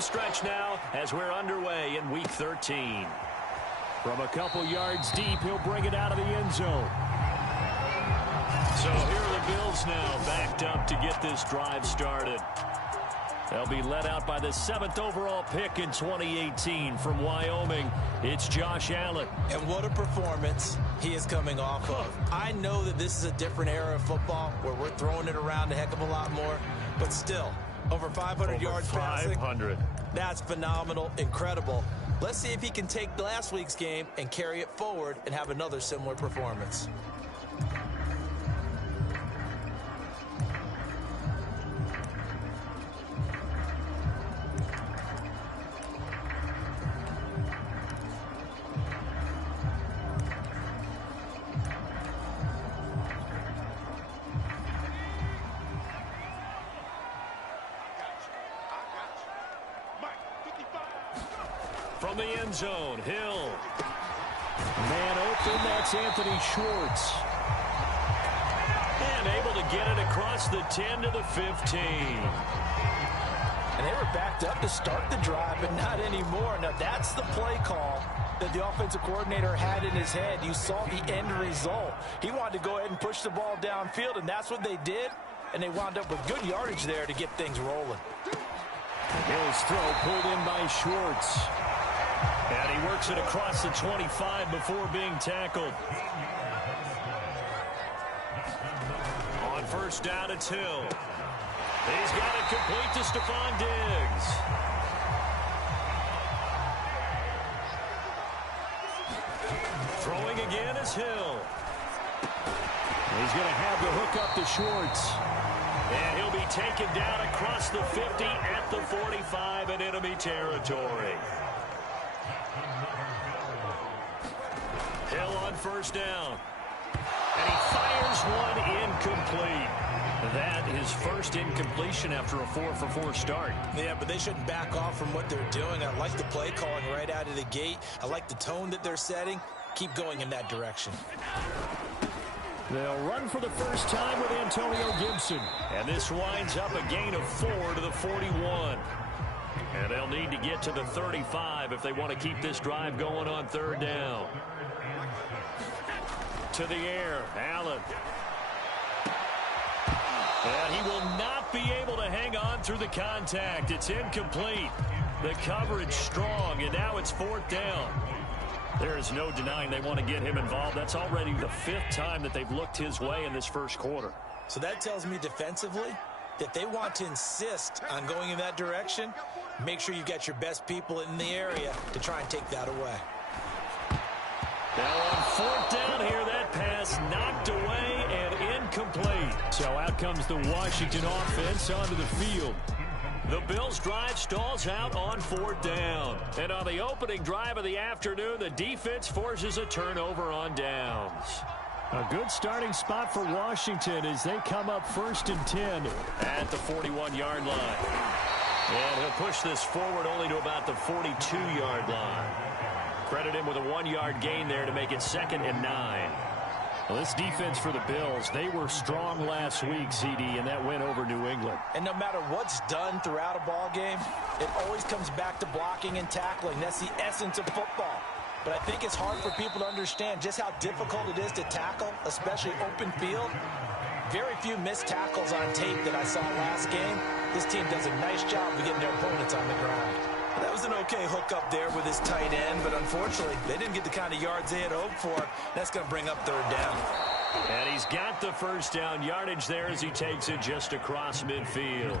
home stretch now as we're underway in Week 13. From a couple yards deep, he'll bring it out of the end zone. So here are the Bills now, backed up to get this drive started. They'll be led out by the 7th overall pick in 2018 from Wyoming. It's Josh Allen. And what a performance he is coming off of. I know that this is a different era of football where we're throwing it around a heck of a lot more, but still, over 500 yards passing. 500. That's phenomenal, incredible. Let's see if he can take last week's game and carry it forward and have another similar performance. From the end zone, Hill. Man open, that's Anthony Schwartz. And able to get it across the 10 to the 15. And they were backed up to start the drive, but not anymore. Now, that's the play call that the offensive coordinator had in his head. You saw the end result. He wanted to go ahead and push the ball downfield, and that's what they did. And they wound up with good yardage there to get things rolling. Hill's throw pulled in by Schwartz. And he works it across the 25 before being tackled. On first down, it's Hill. He's got it complete to Stephon Diggs. Throwing again is Hill. He's going to have the hook up to Schwartz. And he'll be taken down across the 50 at the 45 in enemy territory. Hill on first down. And he fires one incomplete. That is first incompletion after a 4-for-4 start. Yeah, but they shouldn't back off from what they're doing. I like the play calling right out of the gate. I like the tone that they're setting. Keep going in that direction. They'll run for the first time with Antonio Gibson. And this winds up a gain of 4 to the 41. And they'll need to get to the 35 if they want to keep this drive going on third down. To the air, Allen. And he will not be able to hang on through the contact. It's incomplete. The coverage strong, and now it's fourth down. There is no denying they want to get him involved. That's already the 5th time that they've looked his way in this first quarter. So that tells me defensively that they want to insist on going in that direction. Make sure you've got your best people in the area to try and take that away. Now on fourth down here, that pass knocked away and incomplete. So out comes the Washington offense onto the field. The Bills' drive stalls out on fourth down. And on the opening drive of the afternoon, the defense forces a turnover on downs. A good starting spot for Washington as they come up 1st and 10. At the 41-yard line. And he'll push this forward only to about the 42-yard line. Credit him with a 1-yard gain there to make it 2nd and 9. Well, this defense for the Bills, they were strong last week, CD, and that went over New England. And no matter what's done throughout a ball game, it always comes back to blocking and tackling. That's the essence of football. But I think it's hard for people to understand just how difficult it is to tackle, especially open field. Very few missed tackles on tape that I saw last game. This team does a nice job of getting their opponents on the ground. That was an okay hook up there with his tight end, but unfortunately, they didn't get the kind of yards they had hoped for. That's going to bring up third down. And he's got the first down yardage there as he takes it just across midfield.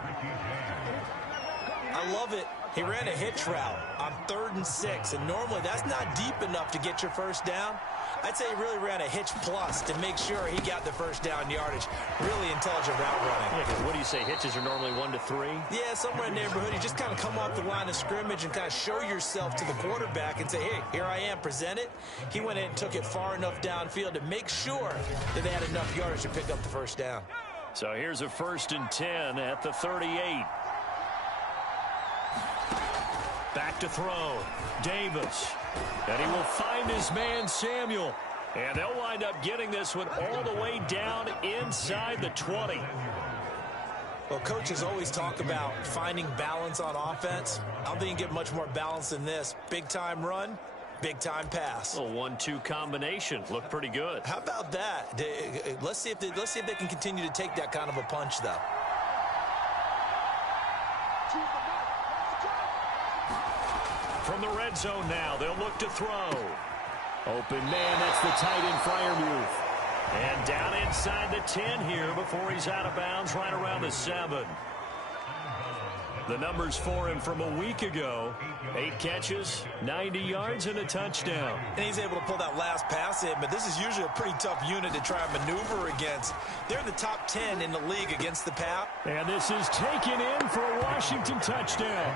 I love it. He ran a hitch route on 3rd and 6, and normally that's not deep enough to get your first down. I'd say he really ran a hitch plus to make sure he got the first down yardage. Really intelligent route running. Yeah, what do you say, hitches are normally 1 to 3? Yeah, somewhere in the neighborhood. You just kind of come off the line of scrimmage and kind of show yourself to the quarterback and say, hey, here I am, present it. He went in and took it far enough downfield to make sure that they had enough yardage to pick up the first down. So here's a 1st and 10 at the 38. Back to throw. Davis. And he will find his man, Samuel. And they'll wind up getting this one all the way down inside the 20. Well, coaches always talk about finding balance on offense. I don't think you get much more balance than this. Big-time run, big-time pass. A 1-2 combination. Looked pretty good. How about that? Let's see if they can continue to take that kind of a punch, though. From the red zone now, they'll look to throw. Open man, that's the tight end Freiermuth. And down inside the 10 here before he's out of bounds right around the 7. The numbers for him from a week ago. 8 catches, 90 yards, and a touchdown. And he's able to pull that last pass in, but this is usually a pretty tough unit to try and maneuver against. They're in the top 10 in the league against the pass. And this is taken in for a Washington touchdown.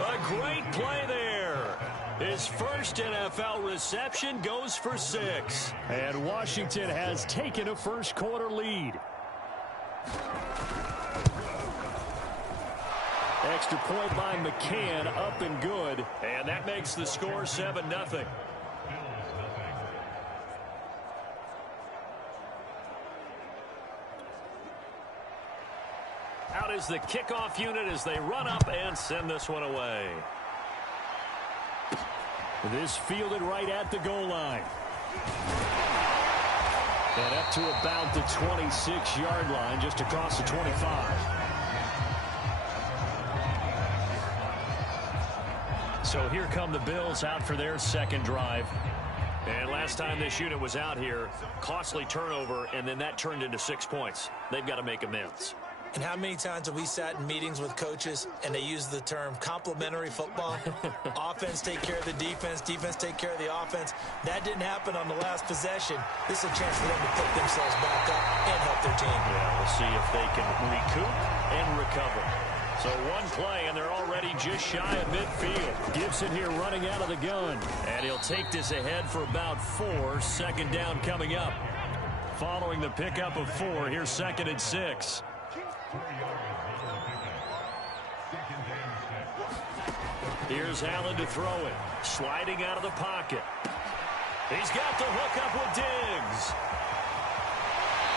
A great play there. His first NFL reception goes for 6. And Washington has taken a first-quarter lead. Extra point by McCann, up and good. And that makes the score 7-0. Out is the kickoff unit as they run up and send this one away. This fielded right at the goal line. And up to about the 26-yard line, just across the 25. So here come the Bills out for their second drive. And last time this unit was out here, costly turnover, and then that turned into 6 points. They've got to make amends. And how many times have we sat in meetings with coaches and they use the term complementary football? Offense take care of the defense, defense take care of the offense. That didn't happen on the last possession. This is a chance for them to pick themselves back up and help their team. Yeah, we'll see if they can recoup and recover. So one play, and they're already just shy of midfield. Gibson here running out of the gun. And he'll take this ahead for about 4. Second down coming up. Following the pickup of 4, here's 2nd and 6. Here's Allen to throw it. Sliding out of the pocket. He's got the hook up with Diggs.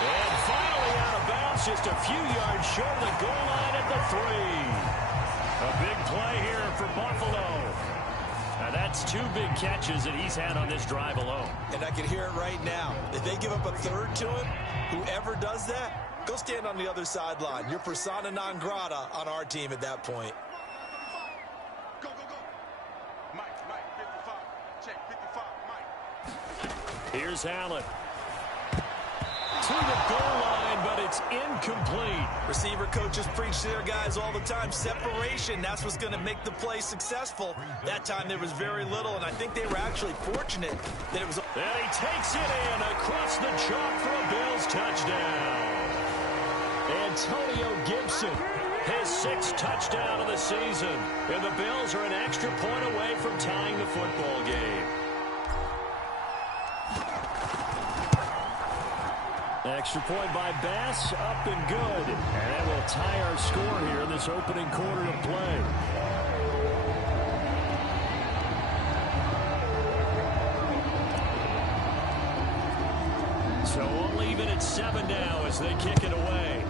And finally out of bounds, just a few yards short of the goal line at the 3. A big play here for Buffalo. Now that's 2 big catches that he's had on this drive alone. And I can hear it right now. If they give up a 3rd to him, whoever does that, go stand on the other sideline. You're persona non grata on our team at that point. Go, go, go. Mike, 55. Check, 55, Mike. Here's Allen. To the goal line, but it's incomplete. Receiver coaches preach to their guys all the time. Separation, that's what's going to make the play successful. That time there was very little, and I think they were actually fortunate that it was. And he takes it in across the chalk for a Bills touchdown. Antonio Gibson, his 6th touchdown of the season. And the Bills are an extra point away from tying the football game. Extra point by Bass, up and good. And that will tie our score here in this opening quarter of play. So we'll leave it at 7 now as they kick it away.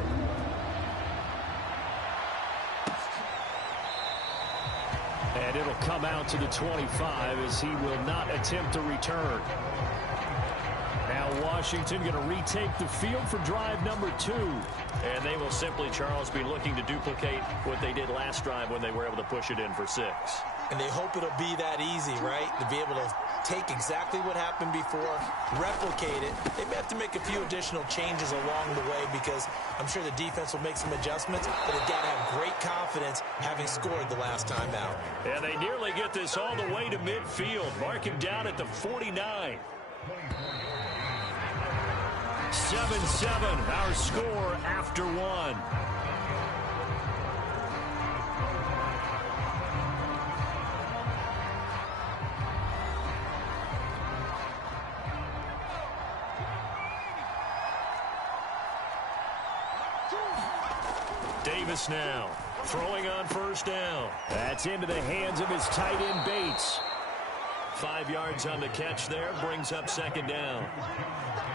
And it'll come out to the 25 as he will not attempt to return. Now Washington going to retake the field for drive number 2. And they will simply, Charles, be looking to duplicate what they did last drive when they were able to push it in for 6. And they hope it'll be that easy, right? To be able to take exactly what happened before, replicate it. They may have to make a few additional changes along the way because I'm sure the defense will make some adjustments, but they've got to have great confidence having scored the last time out. And they nearly get this all the way to midfield. Mark him down at the 49. 7-7, our score after 1. Davis now, throwing on first down. That's into the hands of his tight end Bates. 5 yards on the catch there, brings up second down.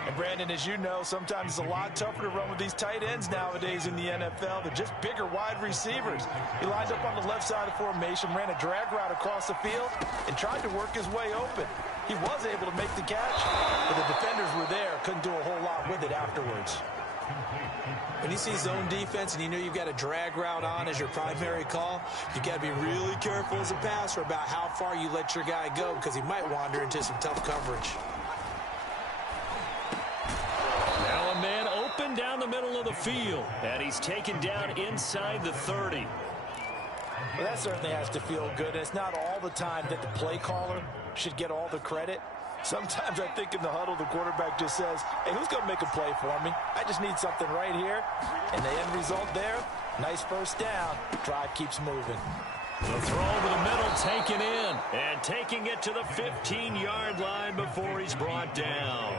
And Brandon, as you know, sometimes it's a lot tougher to run with these tight ends nowadays in the NFL. They're just bigger wide receivers. He lined up on the left side of the formation, ran a drag route across the field, and tried to work his way open. He was able to make the catch, but the defenders were there, couldn't do a whole lot with it afterwards. When you see zone defense and you know you've got a drag route on as your primary call, you got to be really careful as a passer about how far you let your guy go because he might wander into some tough coverage. Now a man open down the middle of the field, and he's taken down inside the 30. Well, that certainly has to feel good. It's not all the time that the play caller should get all the credit. Sometimes I think in the huddle, the quarterback just says, hey, who's going to make a play for me? I just need something right here. And the end result there, nice first down. Drive keeps moving. The throw over the middle taken in. And taking it to the 15-yard line before he's brought down.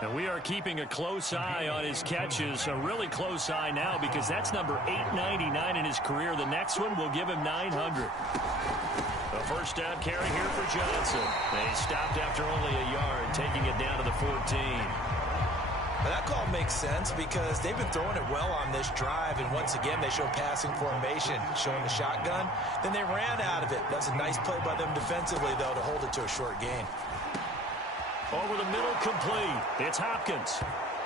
And we are keeping a close eye on his catches. A really close eye now because that's number 899 in his career. The next one will give him 900. A first down carry here for Johnson. And he stopped after only a yard, taking it down to the 14. Well, that call makes sense because they've been throwing it well on this drive, and once again they show passing formation, showing the shotgun. Then they ran out of it. That's a nice play by them defensively, though, to hold it to a short gain. Over the middle, complete. It's Hopkins.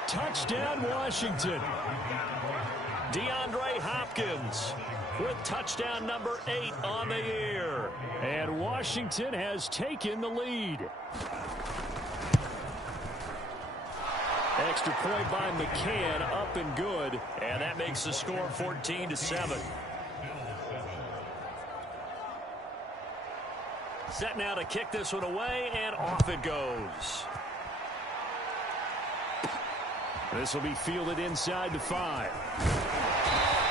Touchdown, Washington. DeAndre Hopkins with touchdown number 8 on the year. And Washington has taken the lead. Extra point by McCann, up and good. And that makes the score 14-7. Set now to kick this one away, and off it goes. This will be fielded inside the 5.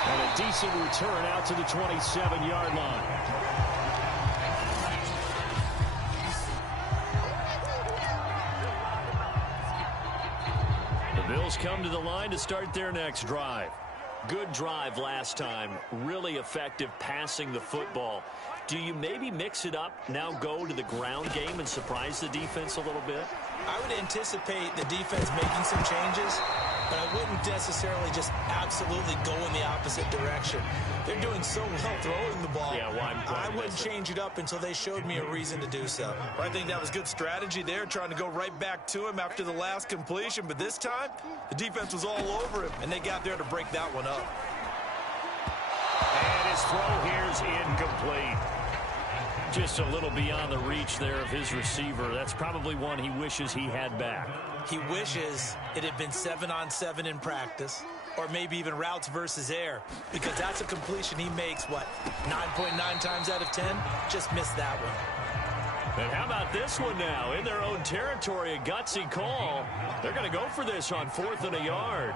And a decent return out to the 27-yard line. The Bills come to the line to start their next drive. Good drive last time. Really effective passing the football. Do you maybe mix it up, now go to the ground game and surprise the defense a little bit? I would anticipate the defense making some changes, but I wouldn't necessarily just absolutely go in the opposite direction. They're doing so well throwing the ball. Yeah, I wouldn't change it up until they showed me a reason to do so. I think that was good strategy there, trying to go right back to him after the last completion. But this time, the defense was all over him, and they got there to break that one up. And his throw here is incomplete. Just a little beyond the reach there of his receiver. That's probably one he wishes he had back. He wishes it had been 7-on-7 in practice, or maybe even routes versus air, because that's a completion he makes, 9.9 times out of 10? Just missed that one. And how about this one now? In their own territory, a gutsy call. They're going to go for this on 4th and a yard.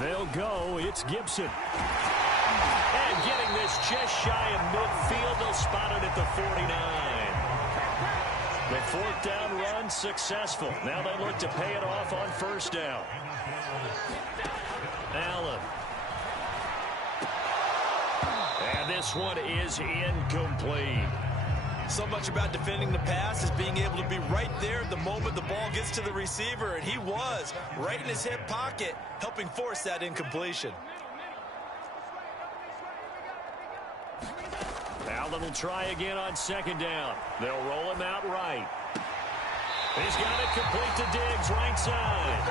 They'll go. It's Gibson. And getting this just shy of midfield. They'll spot it at the 49. The 4th down run successful. Now they look to pay it off on 1st down. Allen. And this one is incomplete. So much about defending the pass is being able to be right there at the moment the ball gets to the receiver, and he was right in his hip pocket, helping force that incompletion. Allen will try again on 2nd down. They'll roll him out right. He's got it complete to Diggs, right side.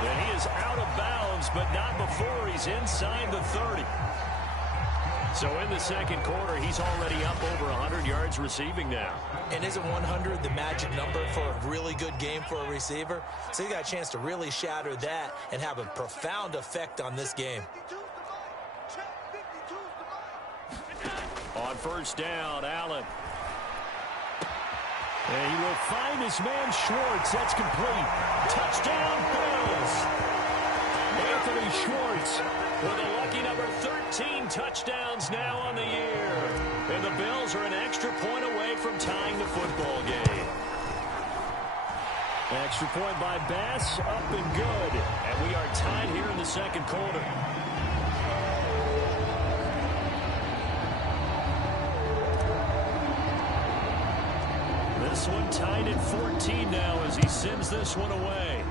And he is out of bounds, but not before he's inside the 30. So in the 2nd quarter, he's already up over 100 yards receiving now. And isn't 100 the magic number for a really good game for a receiver? So he got a chance to really shatter that and have a profound effect on this game. On 1st down, Allen. And he will find his man Schwartz. That's complete. Touchdown, Bills. Anthony Schwartz with a lucky number 13 touchdowns now on the year. And the Bills are an extra point away from tying the football game. Extra point by Bass, up and good. And we are tied here in the 2nd quarter. This one tied at 14 now as he sends this one away.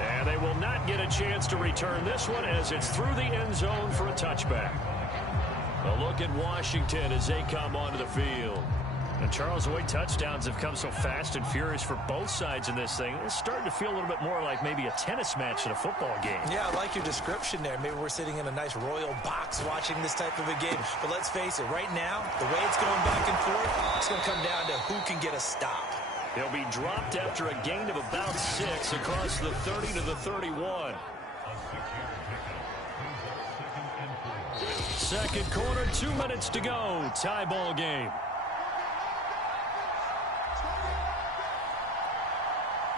And they will not get a chance to return this one as it's through the end zone for a touchback. A look at Washington as they come onto the field. And Charles, the way touchdowns have come so fast and furious for both sides in this thing, it's starting to feel a little bit more like maybe a tennis match in a football game. Yeah, I like your description there. Maybe we're sitting in a nice royal box watching this type of a game. But let's face it, right now, the way it's going back and forth, it's going to come down to who can get a stop. He'll be dropped after a gain of about 6 across the 30 to the 31. Second quarter, 2 minutes to go. Tie ball game.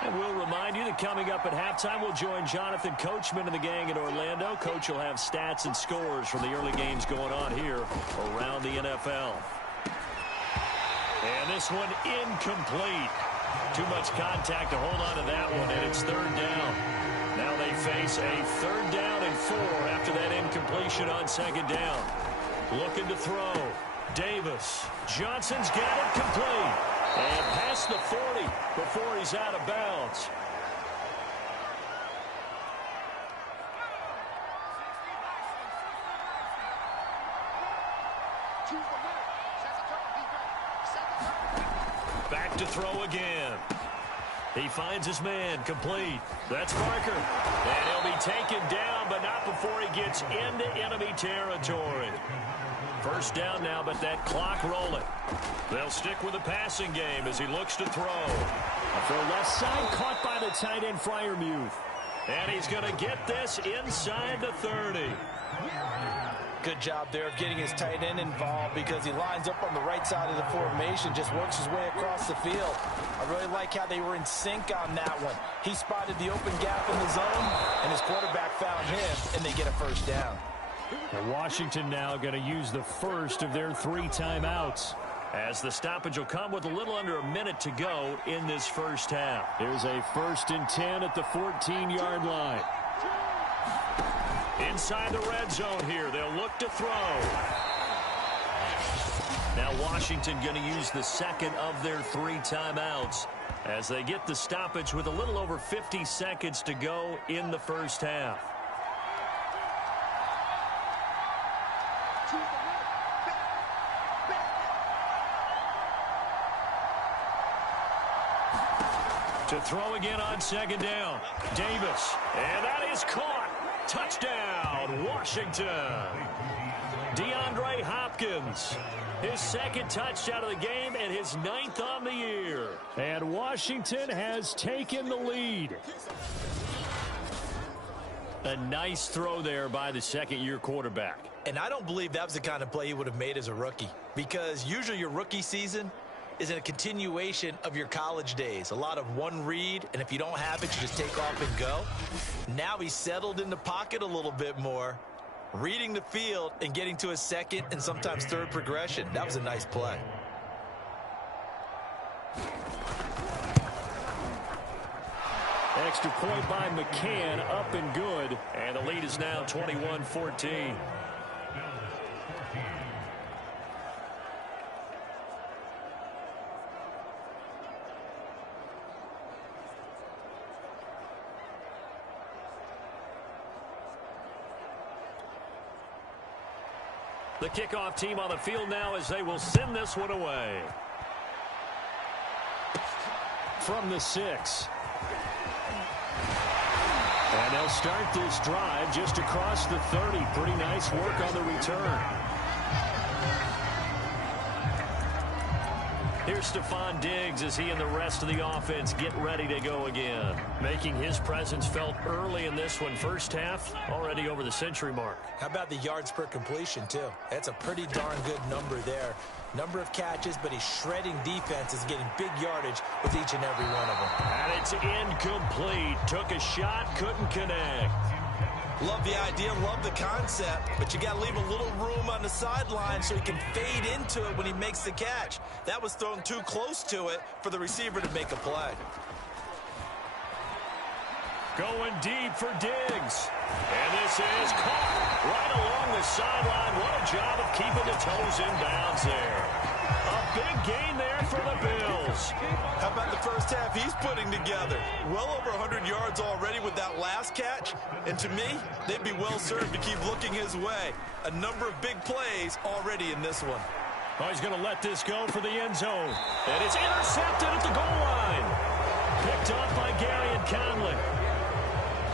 And we'll remind you that coming up at halftime, we'll join Jonathan Coachman and the gang in Orlando. Coach will have stats and scores from the early games going on here around the NFL. And this one incomplete. Too much contact to hold on to that one, and it's third down. Now they face a 3rd down and 4 after that incompletion on 2nd down. Looking to throw. Davis. Johnson's got it complete. And past the 40 before he's out of bounds. Back to throw again. He finds his man, complete. That's Parker. And he'll be taken down, but not before he gets into enemy territory. First down now, but that clock rolling. They'll stick with the passing game as he looks to throw. For left side, caught by the tight end, Freiermuth. And he's going to get this inside the 30. Good job there of getting his tight end involved because he lines up on the right side of the formation, just works his way across the field. I really like how they were in sync on that one. He spotted the open gap in the zone, and his quarterback found him, and they get a first down. And Washington now going to use the first of their 3 timeouts. As the stoppage will come with a little under a minute to go in this first half. Here's a 1st and 10 at the 14-yard line. Inside the red zone here, they'll look to throw. Now Washington going to use the second of their 3 timeouts as they get the stoppage with a little over 50 seconds to go in the first half. To throw again on 2nd down. Davis. And that is caught. Touchdown, Washington. DeAndre Hopkins. His 2nd touchdown of the game and his 9th on the year. And Washington has taken the lead. A nice throw there by the 2nd-year quarterback. And I don't believe that was the kind of play he would have made as a rookie, because usually your rookie season is in a continuation of your college days. A lot of one read, and if you don't have it, you just take off and go. Now he's settled in the pocket a little bit more, reading the field and getting to his 2nd and sometimes 3rd progression. That was a nice play. Extra point by McCann, up and good. And the lead is now 21-14. The kickoff team on the field now as they will send this one away. From the 6. And they'll start this drive just across the 30. Pretty nice work on the return. Here's Stephon Diggs as he and the rest of the offense get ready to go again. Making his presence felt early in this one. First half, already over the century mark. How about the yards per completion, too? That's a pretty darn good number there. Number of catches, but he's shredding defenses, getting big yardage with each and every one of them. And it's incomplete. Took a shot, couldn't connect. Love the idea, love the concept, but you got to leave a little room on the sideline so he can fade into it when he makes the catch. That was thrown too close to it for the receiver to make a play. Going deep for Diggs. And this is caught right along the sideline. What a job of keeping the toes in bounds there. A big gain there for the Bills. How about the first half he's putting together? Well over 100 yards already with that last catch. And to me, they'd be well served to keep looking his way. A number of big plays already in this one. Oh, he's going to let this go for the end zone. And it's intercepted at the goal line. Picked off by Gary and Conley.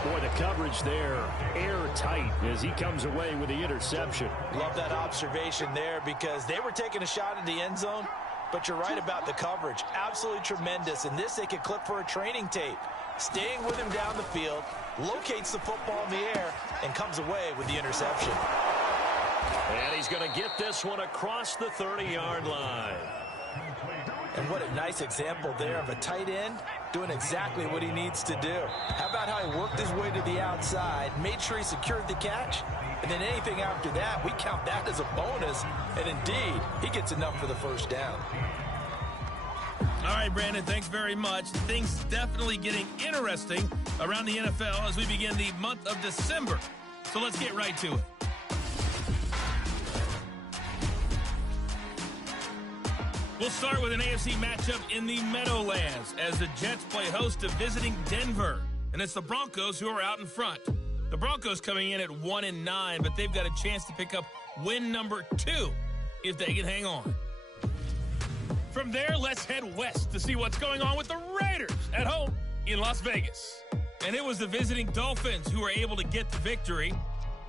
Boy, the coverage there, airtight as he comes away with the interception. Love that observation there because they were taking a shot at the end zone, but you're right about the coverage. Absolutely tremendous. And this they could clip for a training tape. Staying with him down the field, locates the football in the air, and comes away with the interception. And he's going to get this one across the 30-yard line. And what a nice example there of a tight end doing exactly what he needs to do. How about how he worked his way to the outside, made sure he secured the catch, and then anything after that, we count that as a bonus. And indeed, he gets enough for the first down. All right, Brandon, thanks very much. Things definitely getting interesting around the NFL as we begin the month of December. So let's get right to it. We'll start with an AFC matchup in the Meadowlands as the Jets play host to visiting Denver. And it's the Broncos who are out in front. The Broncos coming in at 1-9, but they've got a chance to pick up win number 2 if they can hang on. From there, let's head west to see what's going on with the Raiders at home in Las Vegas. And it was the visiting Dolphins who were able to get the victory.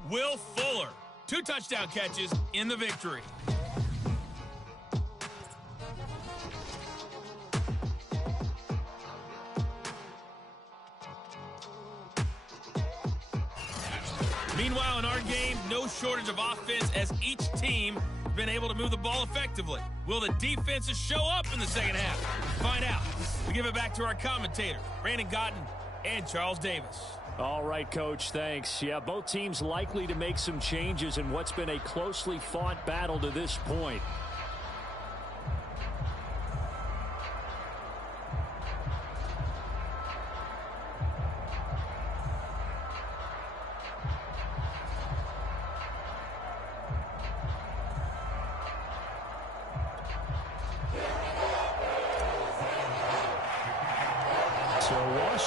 Will Fuller, 2 touchdown catches in the victory. Meanwhile, in our game, no shortage of offense as each team has been able to move the ball effectively. Will the defenses show up in the second half? Find out. We give it back to our commentators, Brandon Gotten and Charles Davis. All right, Coach, thanks. Yeah, both teams likely to make some changes in what's been a closely fought battle to this point.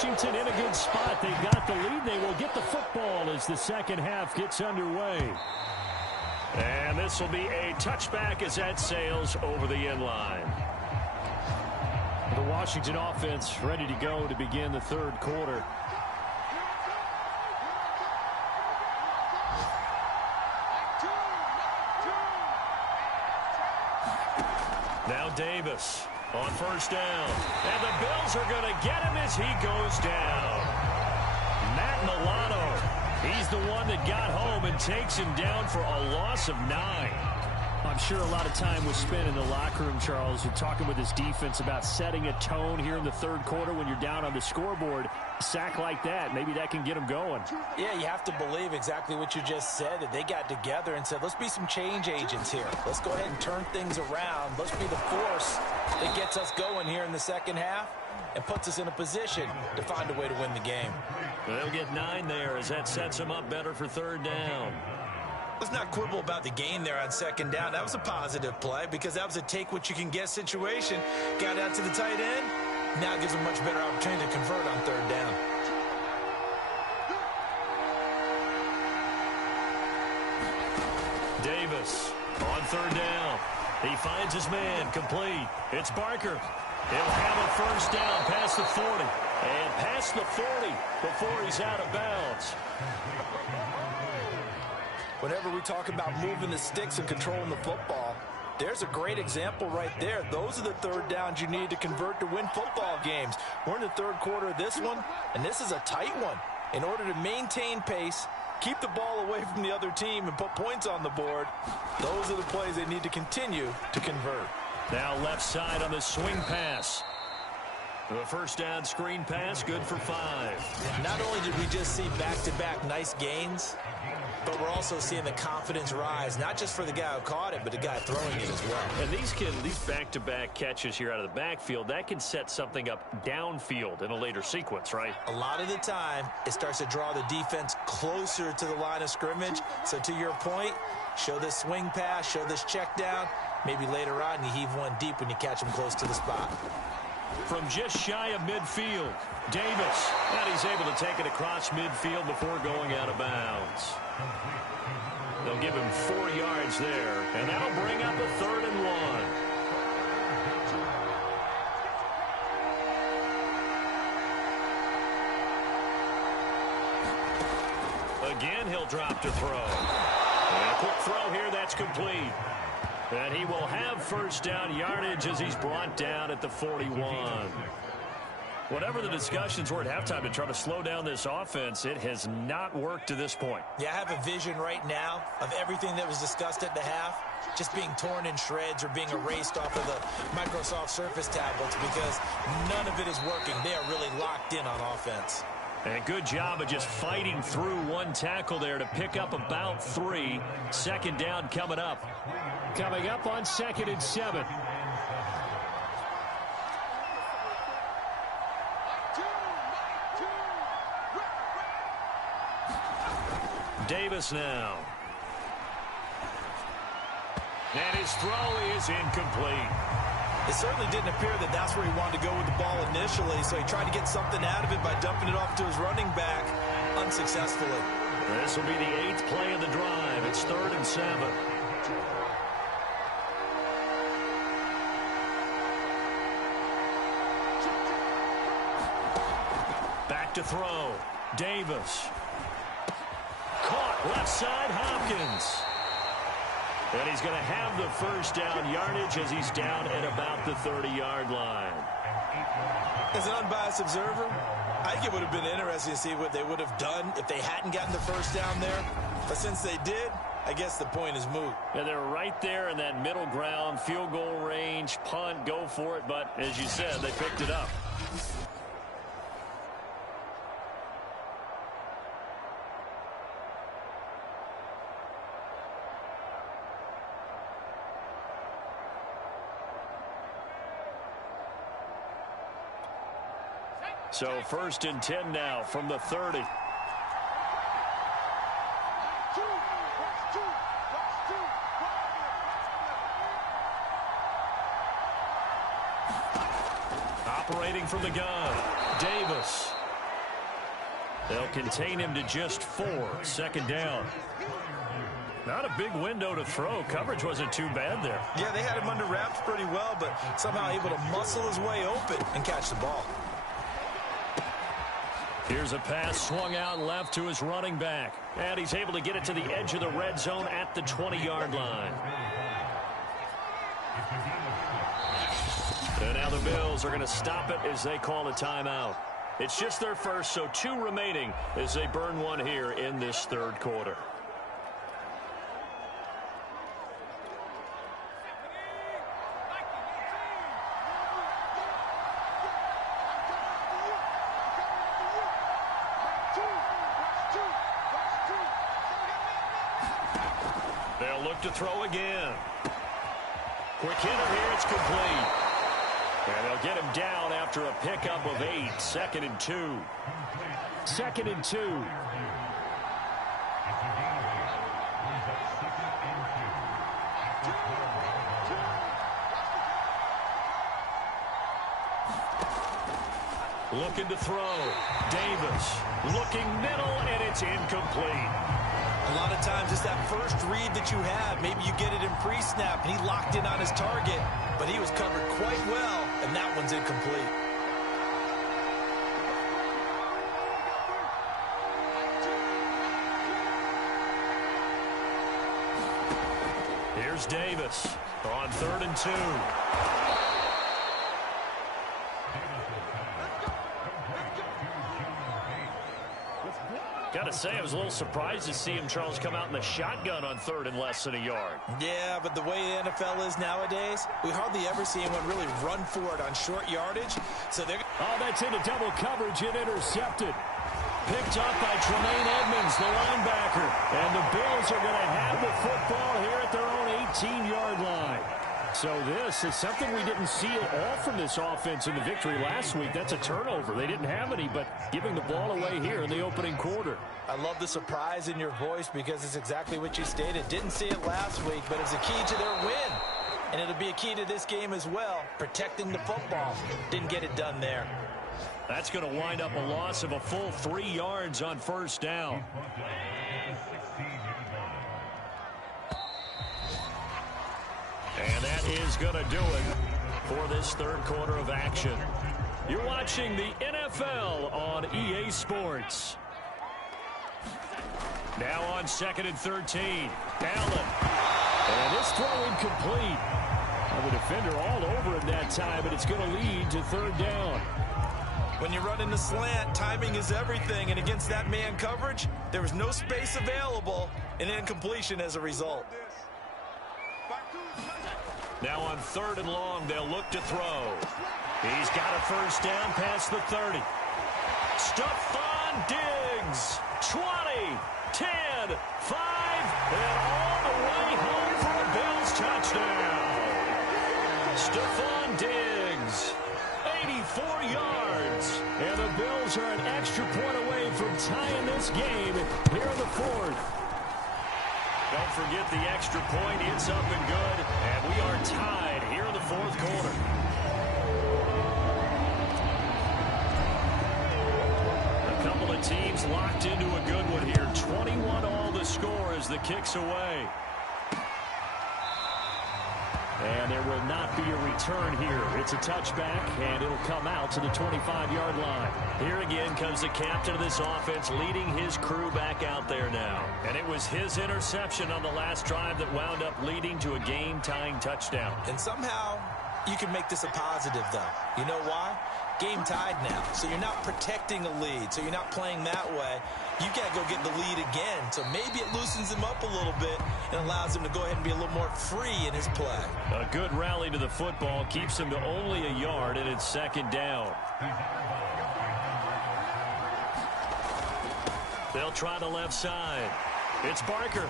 Washington in a good spot. They've got the lead. They will get the football as the second half gets underway. And this will be a touchback as that sails over the end line. The Washington offense ready to go to begin the third quarter. Now Davis on first down. And the Bills are going to get him as he goes down. Matt Milano, he's the one that got home and takes him down for a loss of 9. I'm sure a lot of time was spent in the locker room, Charles, and talking with his defense about setting a tone here in the third quarter when you're down on the scoreboard. A sack like that, maybe that can get him going. Yeah, you have to believe exactly what you just said, that they got together and said, let's be some change agents here. Let's go ahead and turn things around. Let's be the force that gets us going here in the second half and puts us in a position to find a way to win the game. They'll get 9 there as that sets them up better for third down. Let's not quibble about the gain there on second down. That was a positive play because that was a take-what-you-can-get situation. Got out to the tight end. Now gives them much better opportunity to convert on third down. Davis on third down. He finds his man complete. It's Barker. He'll have a first down past the 40. And past the 40 before he's out of bounds. Whenever we talk about moving the sticks and controlling the football, there's a great example right there. Those are the third downs you need to convert to win football games. We're in the third quarter of this one, and this is a tight one. In order to maintain pace, keep the ball away from the other team, and put points on the board, those are the plays they need to continue to convert. Now left side on the swing pass. The first down screen pass, good for 5. Not only did we just see back-to-back nice gains, but we're also seeing the confidence rise, not just for the guy who caught it, but the guy throwing it as well. And these back-to-back catches here out of the backfield, that can set something up downfield in a later sequence, right? A lot of the time, it starts to draw the defense closer to the line of scrimmage. So to your point, show this swing pass, show this check down, Maybe later on you heave one deep when you catch them close to the spot. From just shy of midfield, Davis. And he's able to take it across midfield before going out of bounds. They'll give him 4 yards there, and that'll bring up a 3rd and 1. Again, he'll drop to throw. And a quick throw here, that's complete. And he will have first down yardage as he's brought down at the 41. Whatever the discussions were at halftime to try to slow down this offense, it has not worked to this point. Yeah, I have a vision right now of everything that was discussed at the half just being torn in shreds or being erased off of the Microsoft Surface tablets because none of it is working. They are really locked in on offense. And good job of just fighting through one tackle there to pick up about 3. 2nd down coming up. Coming up on 2nd and 7. Davis now. And his throw is incomplete. It certainly didn't appear that that's where he wanted to go with the ball initially, so he tried to get something out of it by dumping it off to his running back unsuccessfully. This will be the 8th play of the drive. It's 3rd and 7. Back to throw. Davis. Caught left side, Hopkins. And he's going to have the first down yardage as he's down at about the 30-yard line. As an unbiased observer, I think it would have been interesting to see what they would have done if they hadn't gotten the first down there. But since they did, I guess the point is moot. Yeah, they're right there in that middle ground, field goal range, punt, go for it. But as you said, they picked it up. So 1st and 10 now from the 30. Operating from the gun, Davis. They'll contain him to just 4. 2nd down. Not a big window to throw. Coverage wasn't too bad there. Yeah, they had him under wraps pretty well, but somehow able to muscle his way open and catch the ball. Here's a pass swung out left to his running back. And he's able to get it to the edge of the red zone at the 20-yard line. And now the Bills are going to stop it as they call a timeout. It's just their first, so 2 remaining as they burn one here in this 3rd quarter. They'll look to throw again. Quick hitter here, it's complete. And they'll get him down after a pickup of 8. 2nd and 2. 2nd and 2. Looking to throw. Davis looking middle, and it's incomplete. A lot of times it's that first read that you have. Maybe you get it in pre-snap, and he locked in on his target, but he was covered quite well, and that one's incomplete. Here's Davis on 3rd and 2. Got to say, I was a little surprised to see him, Charles, come out in the shotgun on 3rd and less than a yard. Yeah, but the way the NFL is nowadays, we hardly ever see anyone really run for it on short yardage. So they're... Oh, that's into double coverage and intercepted. Picked up by Tremaine Edmonds, the linebacker. And the Bills are going to have the football here at their own 18-yard line. So this is something we didn't see at all from this offense in the victory last week. That's a turnover. They didn't have any, but giving the ball away here in the opening quarter. I love the surprise in your voice because it's exactly what you stated. Didn't see it last week, but it was a key to their win. And it'll be a key to this game as well, protecting the football. Didn't get it done there. That's going to wind up a loss of a full 3 yards on first down. And that is going to do it for this third quarter of action. You're watching the NFL on EA Sports. Now on 2nd and 13. Allen. And this throw incomplete. The defender all over him that time, and it's going to lead to third down. When you run in the slant, timing is everything, and against that man coverage, there was no space available, and incompletion as a result. Now on 3rd and long, they'll look to throw. He's got a first down past the 30. Stephon Diggs, 20, 10, 5, and all the way home for a Bills touchdown. Stephon Diggs, 84 yards. And the Bills are an extra point away from tying this game here in the 4th. Don't forget the extra point. It's up and good. And we are tied here in the 4th quarter. A couple of teams locked into a good one here. 21 all the score as the kick's away. And there will not be a return here. It's a touchback, and it'll come out to the 25-yard line. Here again comes the captain of this offense leading his crew back out there now. And it was his interception on the last drive that wound up leading to a game-tying touchdown. And somehow you can make this a positive, though. You know why? Game tied now, so you're not protecting a lead, so you're not playing that way. You got to go get the lead again, so maybe it loosens him up a little bit and allows him to go ahead and be a little more free in his play. A good rally to the football keeps him to only a yard, and it's 2nd down. They'll try the left side. It's Barker.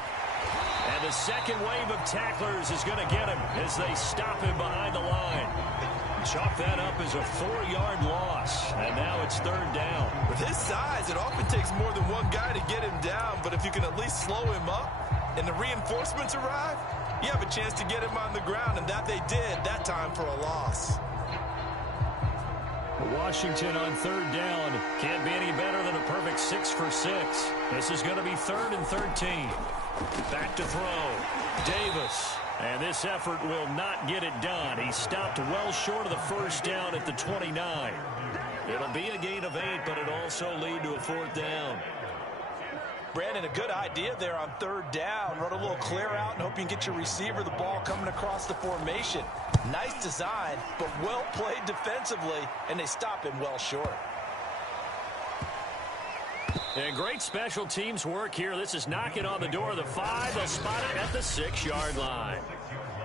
And the second wave of tacklers is going to get him as they stop him behind the line. Chalk that up as a 4-yard loss, and now it's 3rd down. With his size, it often takes more than one guy to get him down, but if you can at least slow him up and the reinforcements arrive, you have a chance to get him on the ground, and that they did that time for a loss. Washington on 3rd down. Can't be any better than a perfect 6 for 6. This is going to be 3rd and 13. Back to throw. Davis. And this effort will not get it done. He stopped well short of the first down at the 29. It'll be a gain of 8, but it also lead to a 4th down. Brandon, a good idea there on 3rd down. Run a little clear out and hope you can get your receiver the ball coming across the formation. Nice design, but well played defensively, and they stop him well short. And great special teams work here. This is knocking on the door of the 5. They'll spot it at the 6-yard line.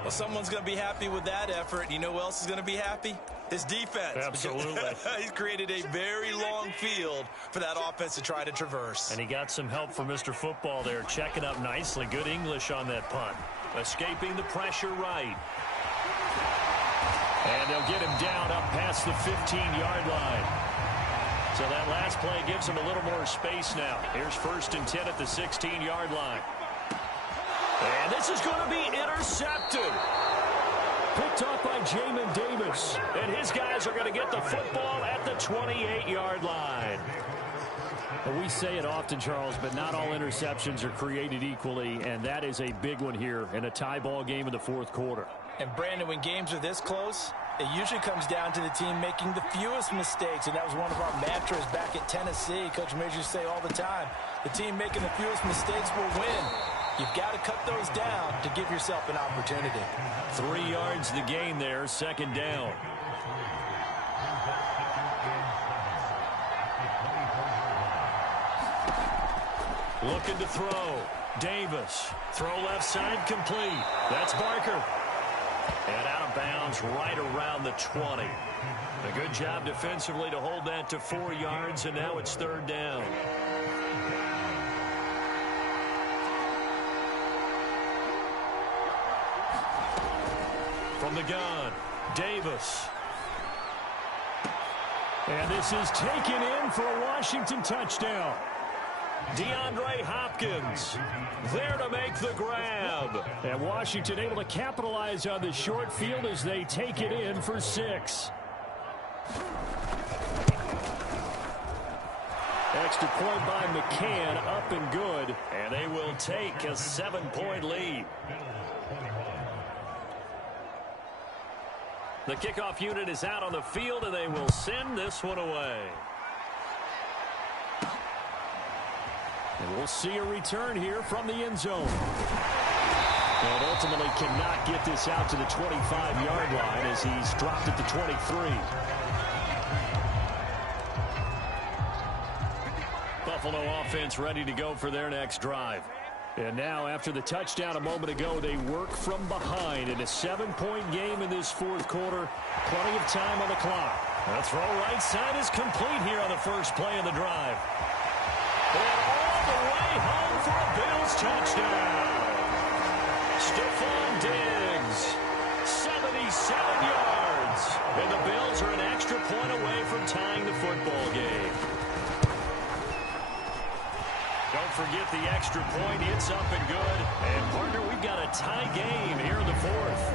Well, someone's going to be happy with that effort. You know who else is going to be happy? His defense. Absolutely. He's created a very long field for that offense to try to traverse. And he got some help from Mr. Football there, checking up nicely. Good English on that punt. Escaping the pressure right. And they'll get him down up past the 15-yard line. So that last play gives him a little more space now. Here's 1st and 10 at the 16-yard line. And this is going to be intercepted. Picked off by Jamin Davis. And his guys are going to get the football at the 28-yard line. Well, we say it often, Charles, but not all interceptions are created equally, and that is a big one here in a tie ball game in the 4th quarter. And Brandon, when games are this close, it usually comes down to the team making the fewest mistakes, and that was one of our mantras back at Tennessee. Coach Major used to say all the time, the team making the fewest mistakes will win. You've got to cut those down to give yourself an opportunity. 3 yards the gain there, 2nd down. Looking to throw. Davis. Throw left side complete. That's Barker. And out of bounds right around the 20. A good job defensively to hold that to 4 yards, and now it's 3rd down. From the gun, Davis. And this is taken in for a Washington touchdown. DeAndre Hopkins there to make the grab. And Washington able to capitalize on the short field as they take it in for 6. Extra point by McCann, up and good. And they will take a 7-point lead. The kickoff unit is out on the field, and they will send this one away. And we'll see a return here from the end zone. And ultimately cannot get this out to the 25-yard line as he's dropped at the 23. Buffalo offense ready to go for their next drive. And now, after the touchdown a moment ago, they work from behind in a 7-point game in this fourth quarter. Plenty of time on the clock. The throw right side is complete here on the first play of the drive. And all the way home for a Bills touchdown. Stephon Diggs, 77 yards. And the Bills are an extra point away from tying the football game. Don't forget the extra point. It's up and good. And, partner, we've got a tie game here in the fourth.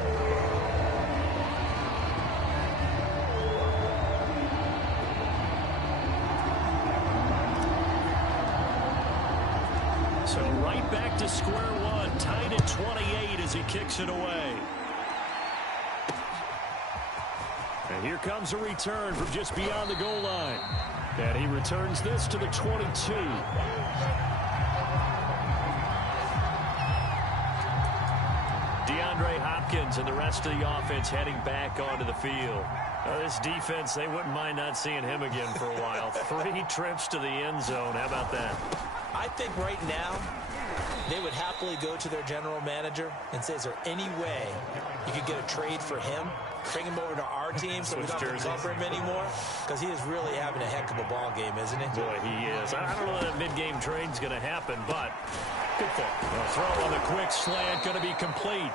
So right back to square one. Tied at 28 as he kicks it away. And here comes a return from just beyond the goal line. And he returns this to the 22. DeAndre Hopkins and the rest of the offense heading back onto the field. This defense, they wouldn't mind not seeing him again for a while. 3 trips to the end zone. How about that? I think right now they would happily go to their general manager and say, is there any way you could get a trade for him? Bring him over to our team so we don't have to cover him anymore? Because he is really having a heck of a ball game, isn't he? Boy, he is. I don't know that mid-game trade's going to happen, but good for him. The throw on the quick slant going to be complete.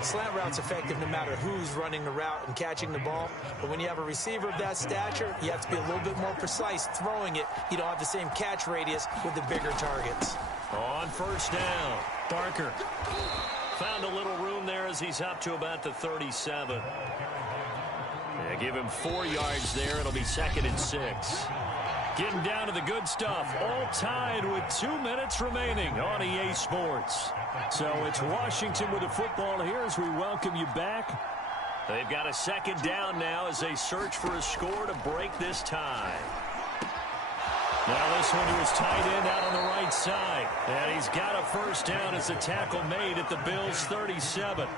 Slant route's effective no matter who's running the route and catching the ball. But when you have a receiver of that stature, you have to be a little bit more precise throwing it. You don't have the same catch radius with the bigger targets. On first down, Barker found a little room there as he's up to about the 37. Yeah, give him 4 yards there. It'll be 2nd and 6. Getting down to the good stuff. All tied with 2 minutes remaining on EA Sports. So it's Washington with the football here as we welcome you back. They've got a 2nd down now as they search for a score to break this tie. Now this one to his tight end out on the right side. And he's got a first down as a tackle made at the Bills' 37.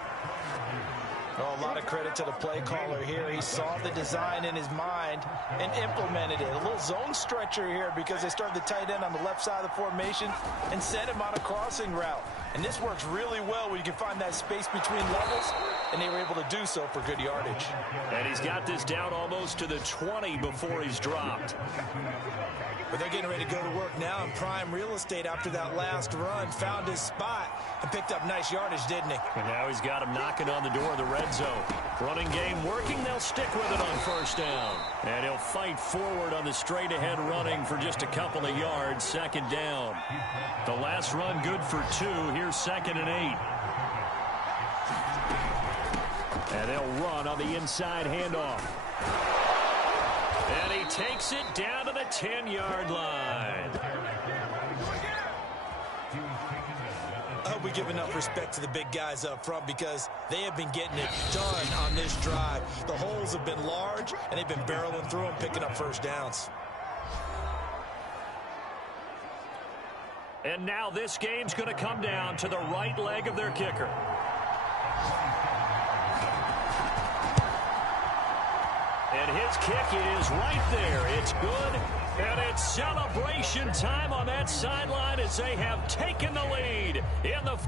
Oh, a lot of credit to the play caller here. He saw the design in his mind and implemented it. A little zone stretcher here because they started the tight end on the left side of the formation and sent him on a crossing route. And this works really well when you can find that space between levels, and they were able to do so for good yardage. And he's got this down almost to the 20 before he's dropped. But they're getting ready to go to work now in prime real estate after that last run. Found his spot and picked up nice yardage, didn't he? And now he's got him knocking on the door of the red zone. Running game working. They'll stick with it on first down. And he'll fight forward on the straight-ahead running for just a couple of yards. 2nd down. The last run good for 2. Here's 2nd and 8. And they'll run on the inside handoff. And he takes it down to the 10-yard line. I hope we give enough respect to the big guys up front because they have been getting it done on this drive. The holes have been large, and they've been barreling through them, picking up first downs. And now this game's going to come down to the right leg of their kicker. And his kick is right there. It's good. And it's celebration time on that sideline as they have taken the lead in the